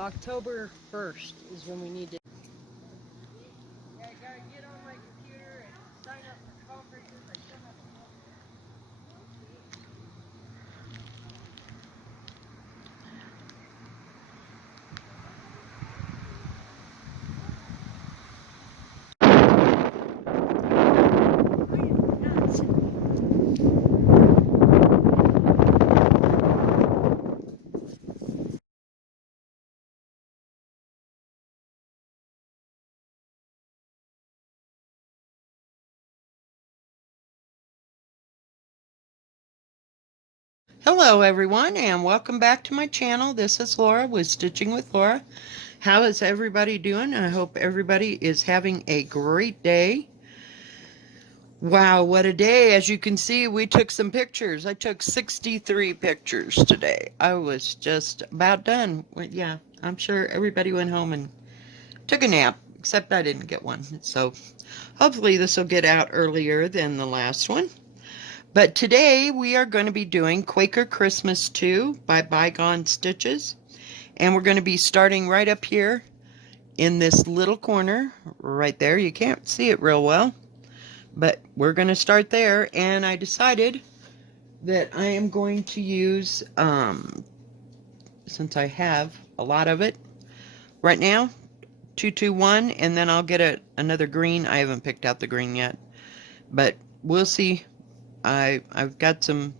October 1st is when we need to. Yeah, I gotta get on my computer and sign up for conferences. I still have a Hello everyone and welcome back to my channel. This is Laura with Stitching with Laura. How is everybody doing? I hope everybody is having a great day. Wow, what a day. As you can see, we took some pictures. I took 63 pictures today. I was just about done. Yeah, I'm sure everybody went home and took a nap, except I didn't get one. So hopefully this will get out earlier than the last one. But today we are going to be doing Quaker Christmas 2 by Bygone Stitches. And we're going to be starting right up here in this little corner right there. You can't see it real well, but we're going to start there. And I decided that I am going to use, since I have a lot of it right now, 221, and then I'll get another green. I haven't picked out the green yet, but we'll see. I've got some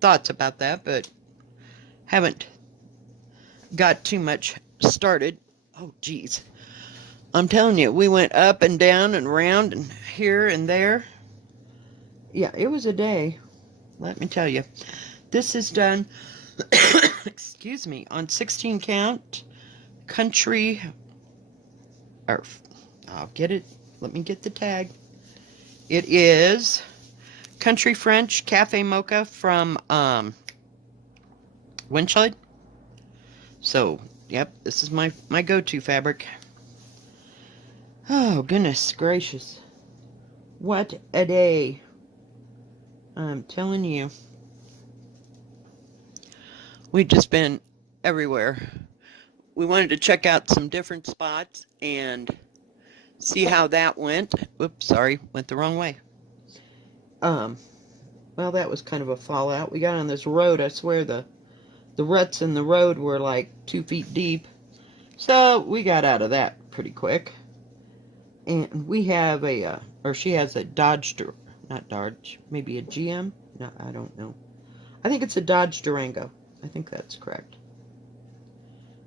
thoughts about that, but haven't got too much started. Oh geez, I'm telling you, we went up and down and around and here and there. Yeah, it was a day, let me tell you. This is done excuse me, on 16 count country, or I'll get it, let me get the tag. It is Country French Cafe Mocha from Winchell. So, yep, this is my go-to fabric. Oh, goodness gracious. What a day. I'm telling you. We've just been everywhere. We wanted to check out some different spots and see how that went. Oops, sorry, went the wrong way. Well, that was kind of a fallout. We got on this road, I swear the ruts in the road were like 2 feet deep. So we got out of that pretty quick. And we have or she has a Dodge, not Dodge, maybe a GM? No, I don't know. I think it's a Dodge Durango. I think that's correct.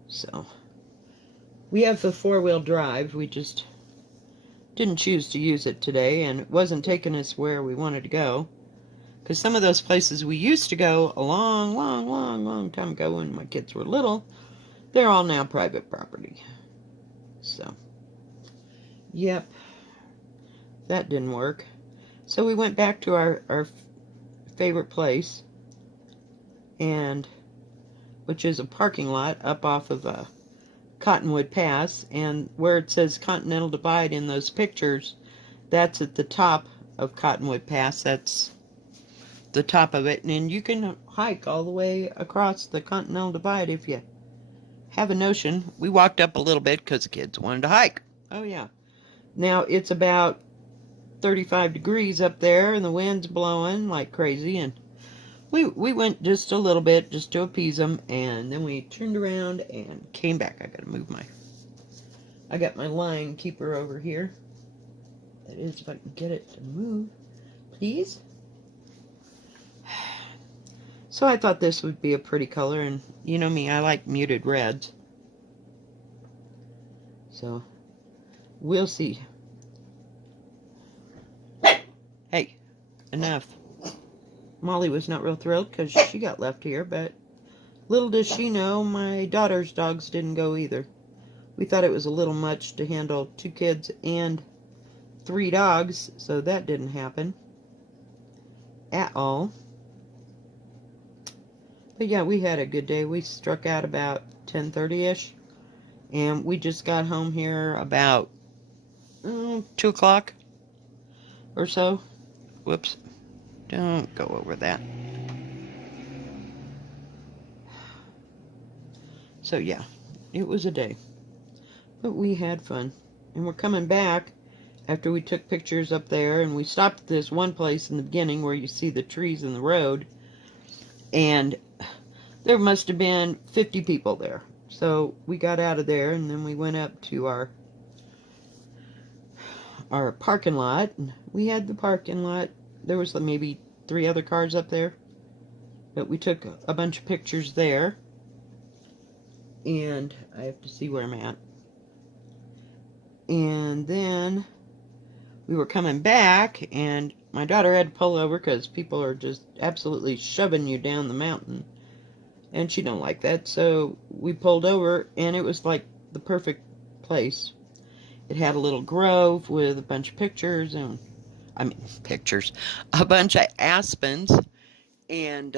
So, we have the 4-wheel drive. We just didn't choose to use it today, and it wasn't taking us where we wanted to go. Because some of those places we used to go a long time ago when my kids were little, they're all now private property. So, yep, that didn't work. So we went back to our favorite place, and which is a parking lot up off of Cottonwood Pass, and where it says Continental Divide in those pictures, that's at the top of Cottonwood Pass. That's the top of it, and you can hike all the way across the Continental Divide if you have a notion. We walked up a little bit because the kids wanted to hike. Oh yeah. Now it's about 35 degrees up there, and the wind's blowing like crazy, and we went just a little bit just to appease them, and then we turned around and came back. I got my line keeper over here. That is, if I can get it to move, please. So I thought this would be a pretty color, and you know me, I like muted reds. So we'll see. Hey, enough. Molly was not real thrilled because she got left here, but little does she know my daughter's dogs didn't go either. We thought it was a little much to handle 2 kids and 3 dogs, so that didn't happen at all. But yeah, we had a good day. We struck out about 10:30ish, and we just got home here about 2 o'clock or so. Whoops, don't go over that. So yeah, It was a day. But we had fun. And we're coming back after we took pictures up there, and we stopped at this one place in the beginning where you see the trees in the road, and there must have been 50 people there. So we got out of there, and then we went up to our parking lot. And we had the parking lot. There was maybe 3 other cars up there, but we took a bunch of pictures there. And I have to see where I'm at. And then we were coming back, and my daughter had to pull over because people are just absolutely shoving you down the mountain, and she don't like that. So we pulled over, and it was like the perfect place. It had a little grove with a bunch of pictures, and pictures, a bunch of aspens, and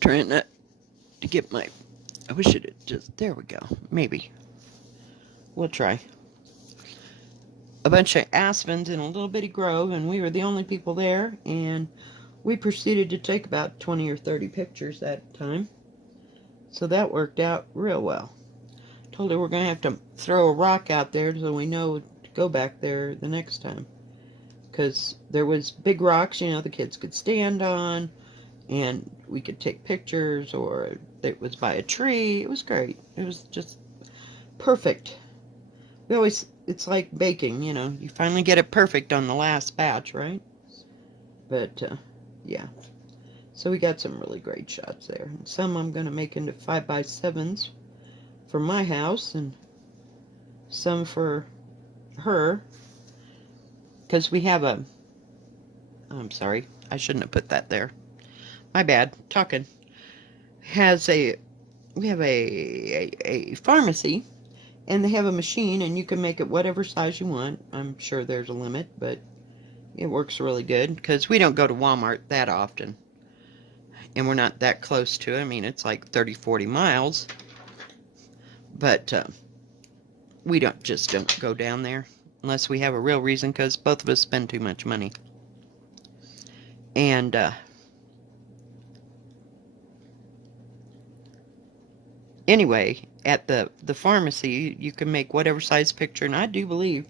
trying to get my, I wish it had just, there we go, maybe. We'll try. A bunch of aspens in a little bitty grove, and we were the only people there, and we proceeded to take about 20 or 30 pictures that time. So that worked out real well. Told her we're going to have to throw a rock out there so we know to go back there the next time. Because there was big rocks, you know, the kids could stand on, and we could take pictures, or it was by a tree. It was great. It was just perfect. It's like baking, you know, you finally get it perfect on the last batch, right? But, yeah. So we got some really great shots there. And some I'm going to make into 5x7s for my house, and some for her. Because we have I'm sorry, I shouldn't have put that there. My bad, talking. We have a pharmacy, and they have a machine, and you can make it whatever size you want. I'm sure there's a limit, but it works really good, because we don't go to Walmart that often, and we're not that close to it. I mean, it's like 30-40 miles, but we don't go down there unless we have a real reason, because both of us spend too much money. And anyway, at the pharmacy, you can make whatever size picture, and I do believe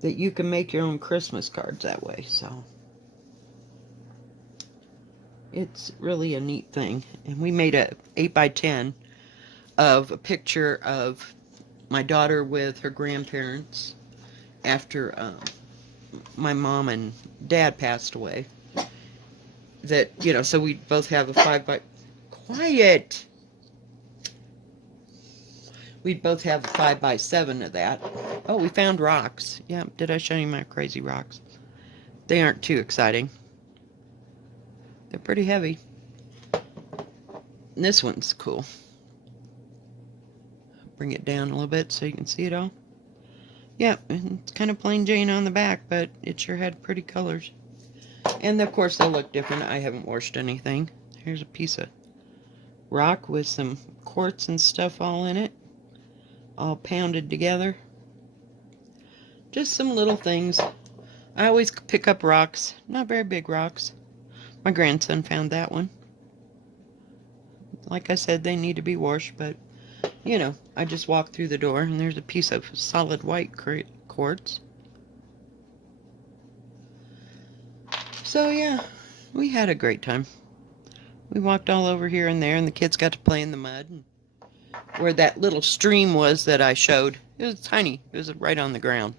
that you can make your own Christmas cards that way, so it's really a neat thing. And we made a 8x10 of a picture of my daughter with her grandparents after my mom and dad passed away. That, you know, so we both have a 5x... Quiet! We'd both have a 5x7 of that. Oh, we found rocks. Yeah, did I show you my crazy rocks? They aren't too exciting. They're pretty heavy. And this one's cool. Bring it down a little bit so you can see it all. Yeah, it's kind of plain Jane on the back, but it sure had pretty colors. And of course they'll look different. I haven't washed anything. Here's a piece of rock with some quartz and stuff all in it. All pounded together. Just some little things. I always pick up rocks. Not very big rocks. My grandson found that one. Like I said, they need to be washed, but you know, I just walked through the door and there's a piece of solid white quartz. So yeah, we had a great time. We walked all over here and there, and the kids got to play in the mud. And where that little stream was that I showed, it was tiny. It was right on the ground.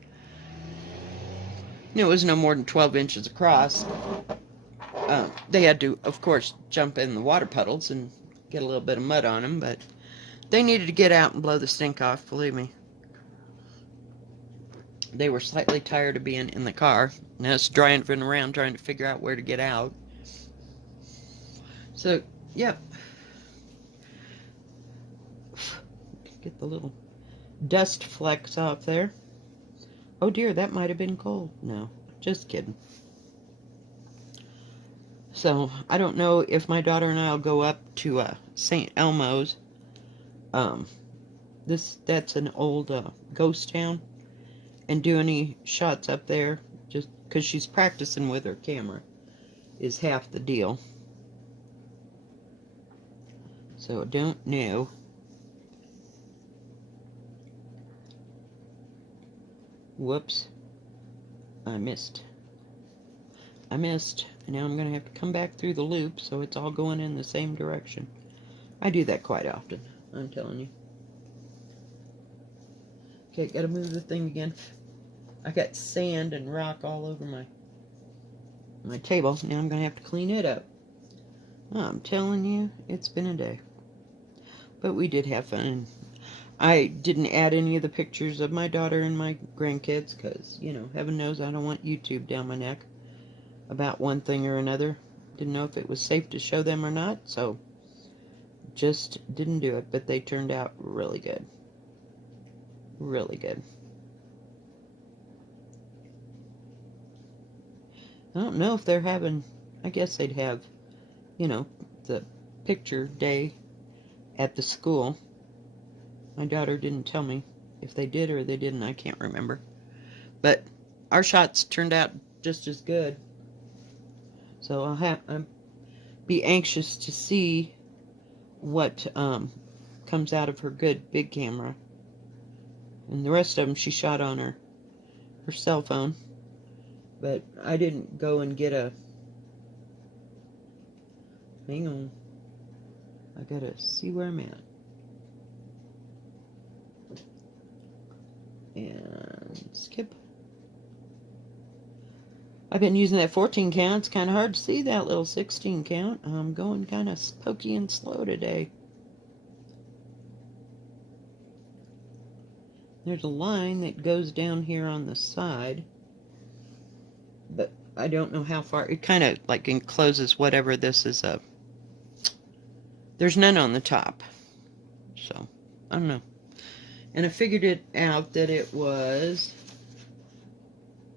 It was no more than 12 inches across. They had to, of course, jump in the water puddles and get a little bit of mud on them, but they needed to get out and blow the stink off, believe me. They were slightly tired of being in the car, and us driving around trying to figure out where to get out. So, yep. Get the little dust flecks off there. Oh dear, that might have been cold. No, just kidding. So, I don't know if my daughter and I will go up to St. Elmo's. That's an old ghost town, and do any shots up there, just because she's practicing with her camera is half the deal. So I don't know. Whoops. I missed. And now I'm going to have to come back through the loop so it's all going in the same direction. I do that quite often, I'm telling you. Okay, gotta move the thing again. I got sand and rock all over my table. Now I'm going to have to clean it up. I'm telling you, it's been a day. But we did have fun. I didn't add any of the pictures of my daughter and my grandkids because, you know, heaven knows I don't want YouTube down my neck about one thing or another. Didn't know if it was safe to show them or not, so just didn't do it. But they turned out really good. Really good. I don't know if they're having, I guess they'd have, you know, the picture day at the school. My daughter didn't tell me if they did or they didn't. I can't remember. But our shots turned out just as good. So I'll be anxious to see what comes out of her good big camera. And the rest of them she shot on her cell phone. But I didn't go and get a... Hang on. I gotta see where I'm at. And skip. I've been using that 14 count. It's kind of hard to see that little 16 count. I'm going kind of pokey and slow today. There's a line that goes down here on the side. But I don't know how far. It kind of like encloses whatever this is up. There's none on the top. So, I don't know. And I figured it out that it was,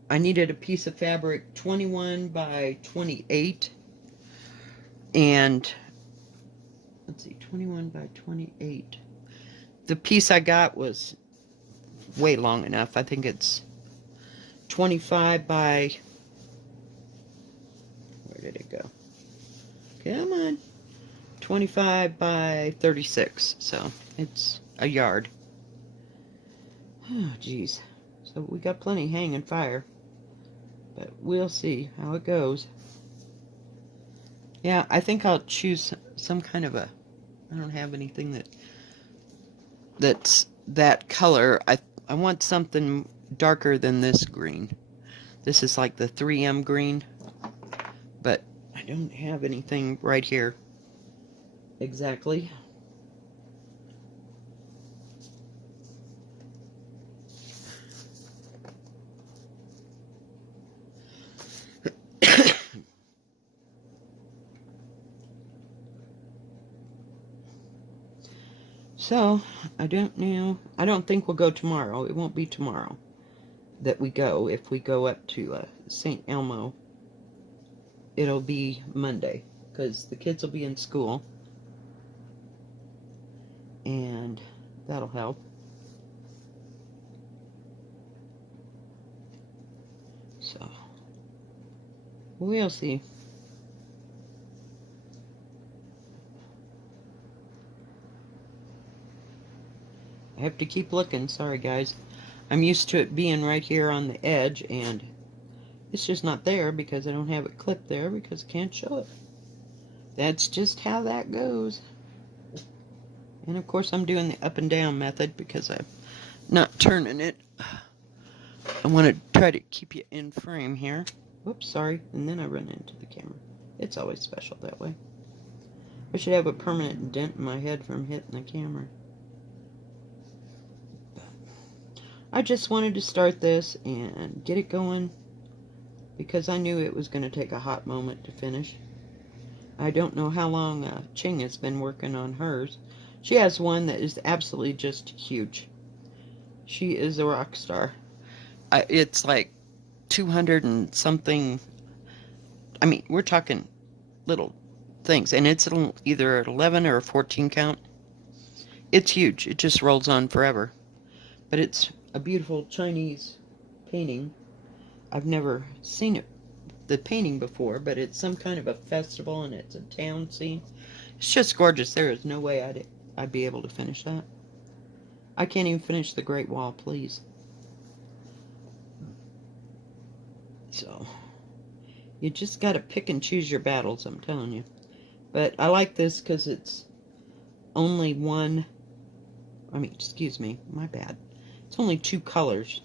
I needed a piece of fabric 21 by 28. And, let's see, 21 by 28. The piece I got was way long enough. I think it's 25 by, where did it go? Come on. 25 by 36. So, it's a yard. Oh, geez. So we got plenty hanging fire. But we'll see how it goes. Yeah, I think I'll choose some kind of a... I don't have anything that's that color. I want something darker than this green. This is like the 3M green. But I don't have anything right here exactly. So, I don't know. I don't think we'll go tomorrow. It won't be tomorrow that we go. If we go up to St. Elmo, it'll be Monday. Because the kids will be in school. And that'll help. So, we'll see. I have to keep looking. Sorry, guys. I'm used to it being right here on the edge, and it's just not there because I don't have it clipped there because I can't show it. That's just how that goes. And, of course, I'm doing the up and down method because I'm not turning it. I want to try to keep you in frame here. Whoops, sorry. And then I run into the camera. It's always special that way. I should have a permanent dent in my head from hitting the camera. I just wanted to start this and get it going because I knew it was going to take a hot moment to finish. I don't know how long Ching has been working on hers. She has one that is absolutely just huge. She is a rock star. It's like 200 and something. I mean, we're talking little things. And it's either an 11 or a 14 count. It's huge. It just rolls on forever. But it's a beautiful Chinese painting. I've never seen the painting before, but it's some kind of a festival and it's a town scene. It's just gorgeous. There is no way I'd be able to finish that. I can't even finish the Great Wall, please. So, you just got to pick and choose your battles, I'm telling you. But I like this because it's only excuse me, my bad. It's only 2 colors,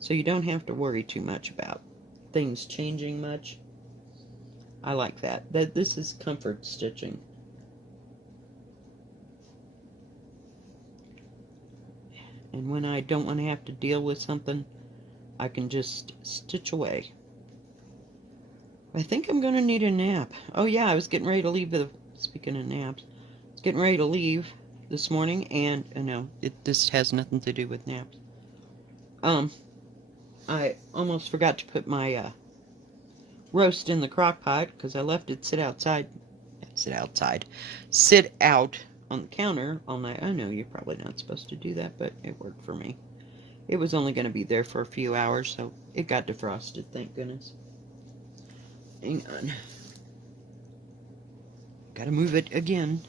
so you don't have to worry too much about things changing much. I like that. This is comfort stitching. And when I don't want to have to deal with something, I can just stitch away. I think I'm going to need a nap. Oh yeah, I was getting ready to leave speaking of naps, I was getting ready to leave this morning, and no, this has nothing to do with naps. I almost forgot to put my roast in the crock pot because I left it sit out on the counter all night. I know you're probably not supposed to do that, but it worked for me. It was only going to be there for a few hours, so it got defrosted, thank goodness. Hang on. Gotta move it again.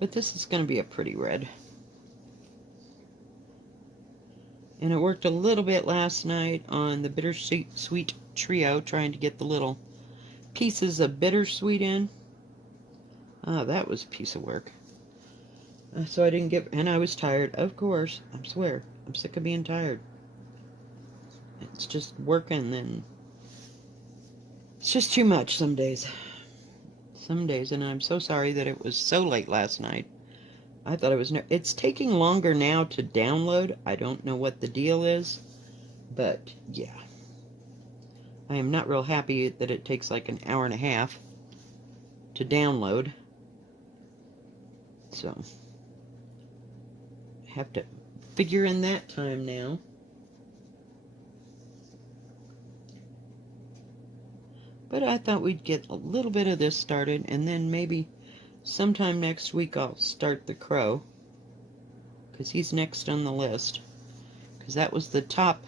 But this is going to be a pretty red. And it worked a little bit last night on the bittersweet trio, trying to get the little pieces of bittersweet in. Ah, that was a piece of work. So I didn't and I was tired, of course. I swear, I'm sick of being tired. It's just working, and it's just too much some days. And I'm so sorry that it was so late last night. I thought it was it's taking longer now to download. I don't know what the deal is, but yeah. I am not real happy that it takes like an hour and a half to download. So, I have to figure in that time now. But I thought we'd get a little bit of this started, and then maybe sometime next week I'll start the crow, because he's next on the list. Because that was the top.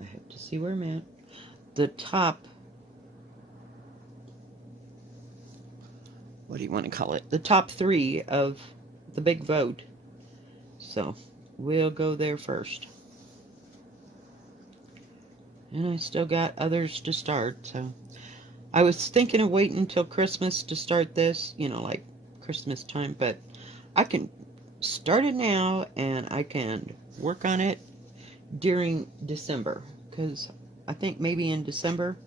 I have to see where I'm at. The top. What do you want to call it? The top 3 of the big vote. So, we'll go there first. And I still got others to start, so. I was thinking of waiting until Christmas to start this, like Christmas time, but I can start it now, and I can work on it during December, because I think maybe in December,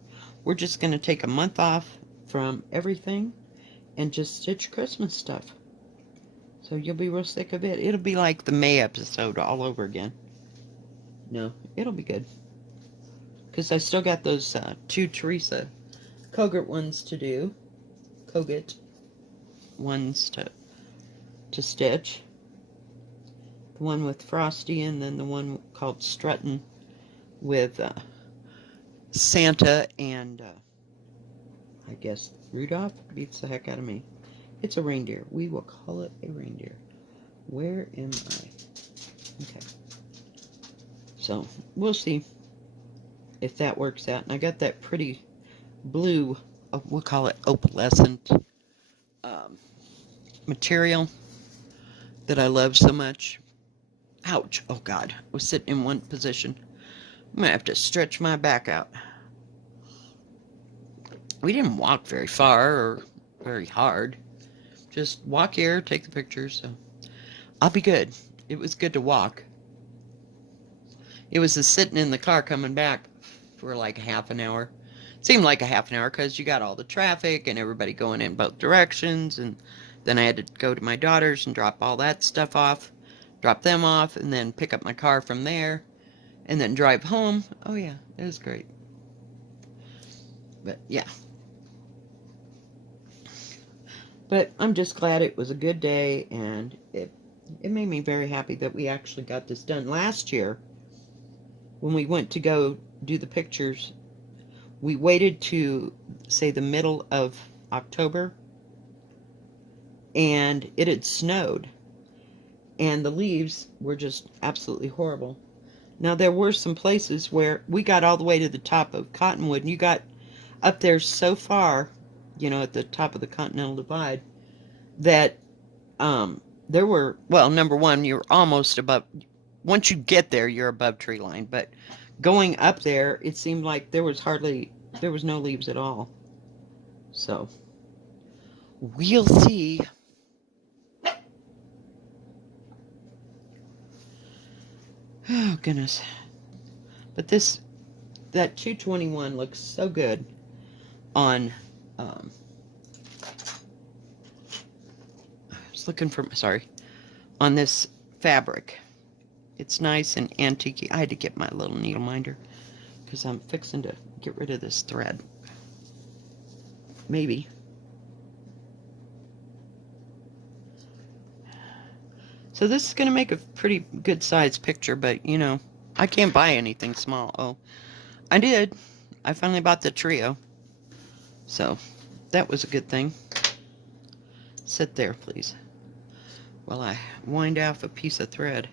we're just going to take a month off from everything and just stitch Christmas stuff. So you'll be real sick of it. It'll be like the May episode all over again. No, it'll be good. Because I still got those 2 Teresa Kogut ones to do. Kogut ones to stitch. The one with Frosty, and then the one called Struttin' with Santa and I guess Rudolph. Beats the heck out of me. It's a reindeer. We will call it a reindeer. Where am I? Okay. So, we'll see if that works out. And I got that pretty blue, we'll call it opalescent material that I love so much. Ouch. Oh, God. I was sitting in one position. I'm going to have to stretch my back out. We didn't walk very far or very hard. Just walk here, take the pictures. So I'll be good. It was good to walk. It was just sitting in the car coming back for like half an hour. Seemed like a half an hour because you got all the traffic and everybody going in both directions. And then I had to go to my daughter's and drop all that stuff off. Drop them off and then pick up my car from there. And then drive home. Oh yeah, it was great. But yeah. But I'm just glad it was a good day, and it made me very happy that we actually got this done. Last year, when we went to go do the pictures, we waited to, say, the middle of October, and it had snowed, and the leaves were just absolutely horrible. Now, there were some places where we got all the way to the top of Cottonwood, and you got up there so far, you know, at the top of the Continental Divide, that there were, well, number one, you're almost above, once you get there, you're above tree line, but going up there, it seemed like there was no leaves at all. So, we'll see. Oh, goodness. But that 221 looks so good on, I was looking for, sorry, on this fabric. It's nice and antique. I had to get my little needle minder because I'm fixing to get rid of this thread. Maybe. So this is going to make a pretty good size picture, but you know, I can't buy anything small. Oh, I did. I finally bought the trio. So that was a good thing. Sit there, please, while I wind off a piece of thread.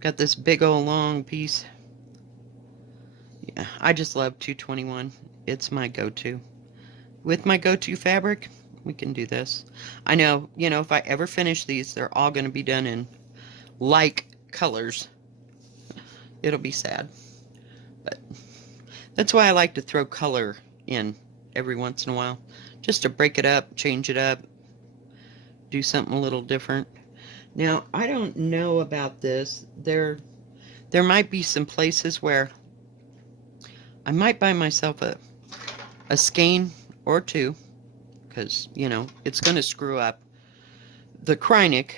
Got this big old long piece. Yeah, I just love 221. It's my go-to. With my go-to fabric, we can do this. I know, you know, if I ever finish these, they're all going to be done in like colors. It'll be sad. But that's why I like to throw color in every once in a while. Just to break it up, change it up, do something a little different. Now, I don't know about this. There might be some places where I might buy myself a skein or two, because, you know, it's going to screw up the Kreinik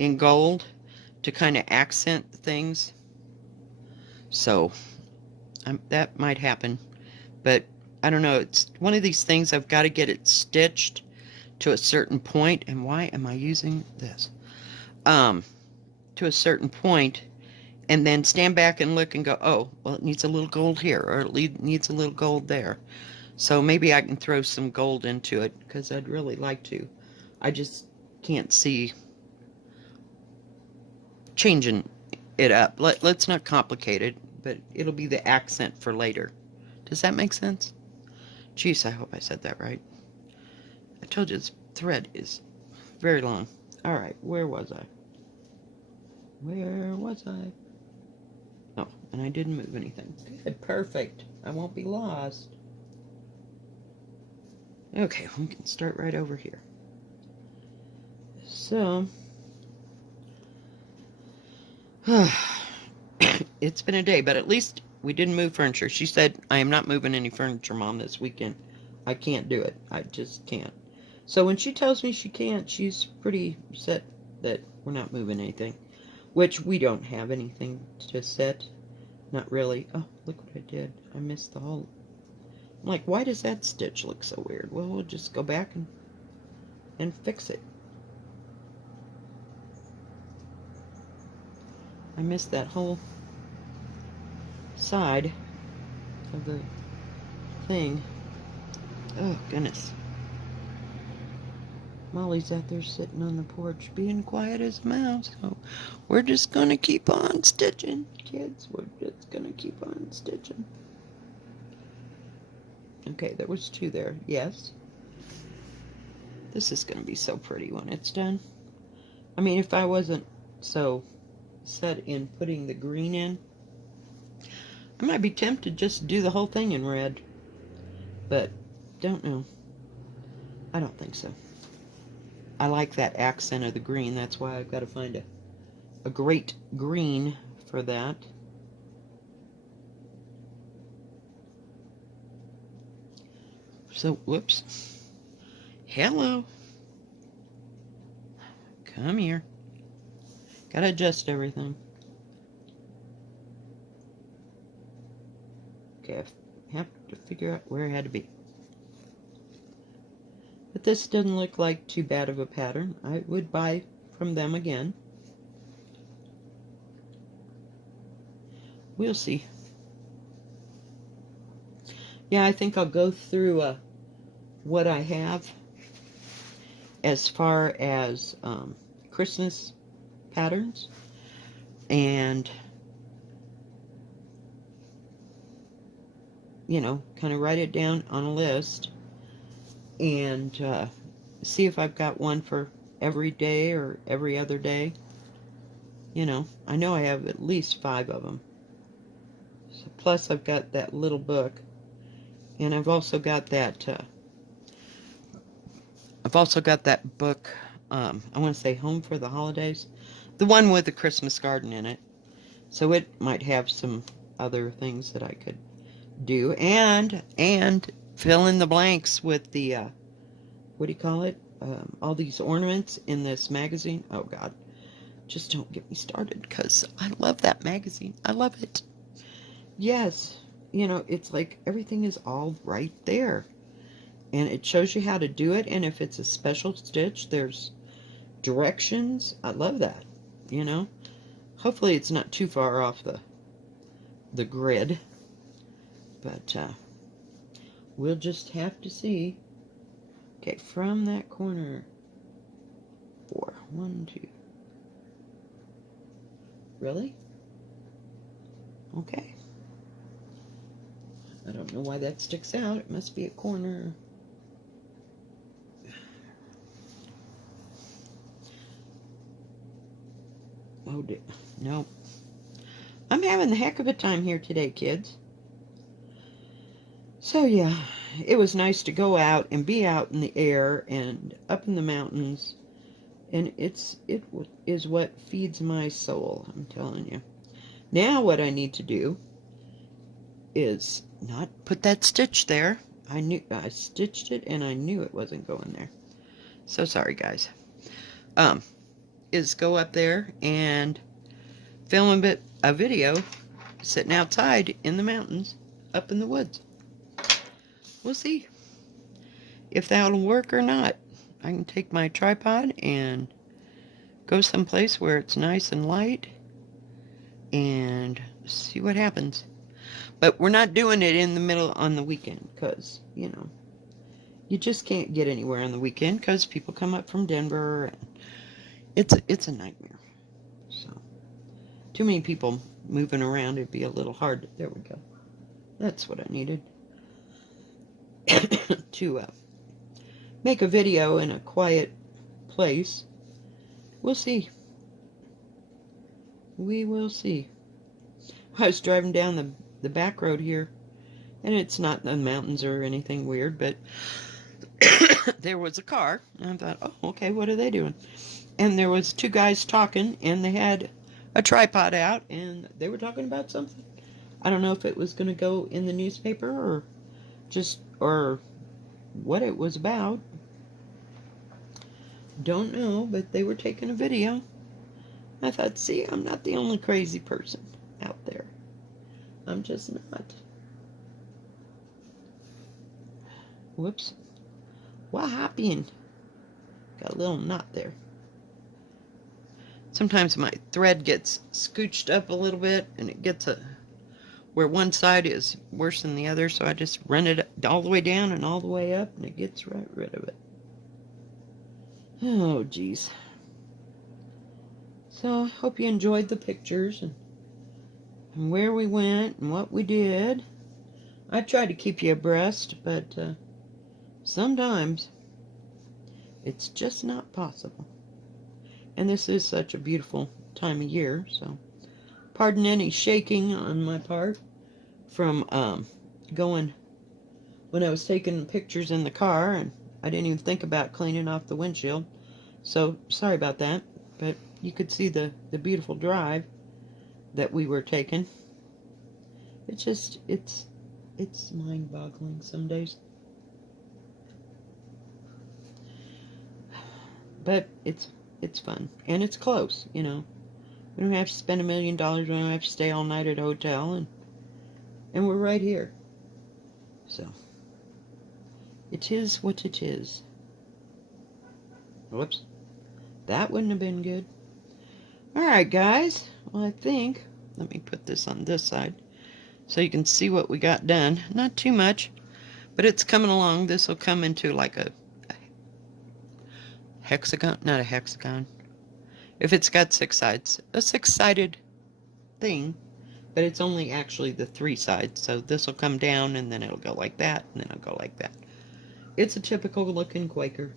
in gold to kind of accent things. So, that might happen. But, I don't know. It's one of these things I've got to get it stitched to a certain point. And why am I using this? To a certain point, and then stand back and look and go, oh, well, it needs a little gold here, or it needs a little gold there. So maybe I can throw some gold into it, because I'd really like to. I just can't see changing it up. Let's not complicate it, but it'll be the accent for later. Does that make sense? Jeez, I hope I said that right. I told you this thread is very long. Alright, where was I? Where was I? Oh, and I didn't move anything. Good, perfect. I won't be lost. Okay, we can start right over here. So, it's been a day, but at least we didn't move furniture. She said, I am not moving any furniture, Mom, this weekend. I can't do it. I just can't. So when she tells me she can't, she's pretty set that we're not moving anything. Which we don't have anything to set. Not really. Oh, look what I did. I missed the whole... I'm like, why does that stitch look so weird? Well, we'll just go back and fix it. I missed that whole side of the thing. Oh, goodness. Molly's out there sitting on the porch being quiet as a mouse. So we're just going to keep on stitching, kids. We're just going to keep on stitching. Okay, there was two there. Yes. This is going to be so pretty when it's done. I mean, if I wasn't so set in putting the green in, I might be tempted just to do the whole thing in red. But, don't know. I don't think so. I like that accent of the green. That's why I've got to find a great green for that. So, whoops. Hello. Come here. Gotta adjust everything. Okay, I have to figure out where I had to be. But this doesn't look like too bad of a pattern. I would buy from them again. We'll see. Yeah, I think I'll go through what I have as far as Christmas patterns, and you know, kind of write it down on a list and see if I've got one for every day or every other day. You know I have at least 5 of them. So, plus I've got that little book, and I've also got that book. I want to say Home for the Holidays, the one with the Christmas garden in it. So it might have some other things that I could do, and fill in the blanks with the what do you call it? All these ornaments in this magazine. Oh God, just don't get me started, because I love that magazine. I love it. Yes, it's like everything is all right there. And it shows you how to do it. And if it's a special stitch, there's directions. I love that. Hopefully it's not too far off the grid. But we'll just have to see. Okay, from that corner. 4. 1, 2. Really? Okay. I don't know why that sticks out. It must be a corner. Oh, no. I'm having the heck of a time here today, kids. So, yeah, it was nice to go out and be out in the air and up in the mountains. And it is what feeds my soul, I'm telling you. Now what I need to do is not put that stitch there. I stitched it and I knew it wasn't going there. So sorry, guys. Is go up there and film a video sitting outside in the mountains, up in the woods. We'll see if that'll work or not. I can take my tripod and go someplace where it's nice and light and see what happens. But we're not doing it in the middle on the weekend, because, you just can't get anywhere on the weekend because people come up from Denver. And it's a nightmare. So, too many people moving around, it'd be a little hard. There we go. That's what I needed. To make a video in a quiet place. We'll see. We will see. I was driving down the back road here, and it's not the mountains or anything weird, but there was a car, and I thought, oh, okay, what are they doing? And there was 2 guys talking, and they had a tripod out, and they were talking about something. I don't know if it was going to go in the newspaper or what it was about. Don't know, but they were taking a video. I thought, see, I'm not the only crazy person out there. I'm just not. Whoops. What happened? Got a little knot there. Sometimes my thread gets scooched up a little bit, and it gets where one side is worse than the other, so I just run it all the way down and all the way up, and it gets right rid of it. Oh, geez. So, I hope you enjoyed the pictures and where we went and what we did. I try to keep you abreast, but sometimes it's just not possible. And this is such a beautiful time of year, so pardon any shaking on my part from going when I was taking pictures in the car, and I didn't even think about cleaning off the windshield. So sorry about that, but you could see the beautiful drive that we were taking. It's just, it's mind-boggling some days. But it's fun, and it's close, We don't have to spend $1 million. We don't have to stay all night at a hotel, and we're right here. So, it is what it is. Whoops. That wouldn't have been good. Alright, guys. Well, I think, let me put this on this side so you can see what we got done. Not too much, but it's coming along. This will come into like a hexagon, not a hexagon. If it's got 6 sides, a 6-sided thing. But it's only actually the 3 sides. So this will come down and then it'll go like that and then it'll go like that. It's a typical looking Quaker.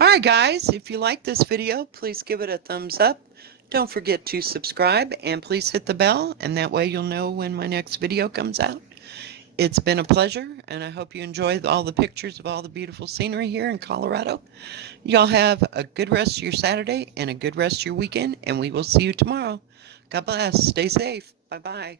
Alright guys, if you like this video, please give it a thumbs up. Don't forget to subscribe and please hit the bell, and that way you'll know when my next video comes out. It's been a pleasure, and I hope you enjoyed all the pictures of all the beautiful scenery here in Colorado. Y'all have a good rest of your Saturday and a good rest of your weekend, and we will see you tomorrow. God bless. Stay safe. Bye-bye.